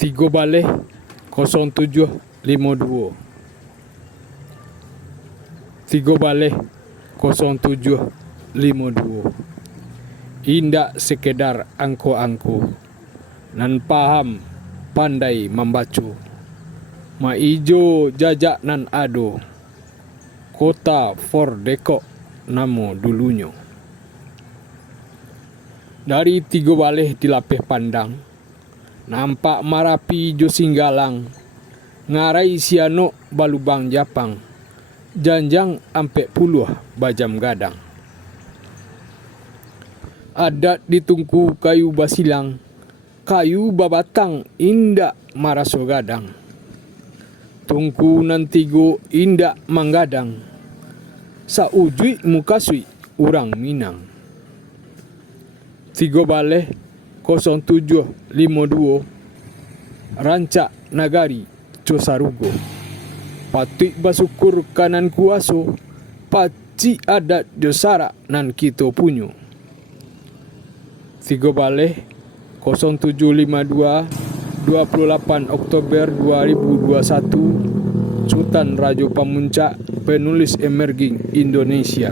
Tigo Baleh 0752. Tigo Baleh 0752. Indak sekedar angko-angko, nan paham pandai membaca. Ma ijo jajak nan ado, kota for dekok namo dulunya. Dari Tigo Baleh dilapih pandang, nampak Marapi jo Singgalang, ngarai sianok balubang Japang, janjang ampek puluh bajam gadang. Adat ditungku kayu basilang, kayu babatang indak maraso gadang. Tungku nan tigo indak manggadang, saujui mukasui urang Minang. Tigo Baleh 0752, rancak nagari Cosarugo. Patut basukur kanan kuaso, paci adat josara nan kita punyo. Tigo Baleh 0752, 28 Oktober 2021, Sultan Raja Pamuncak, penulis emerging Indonesia.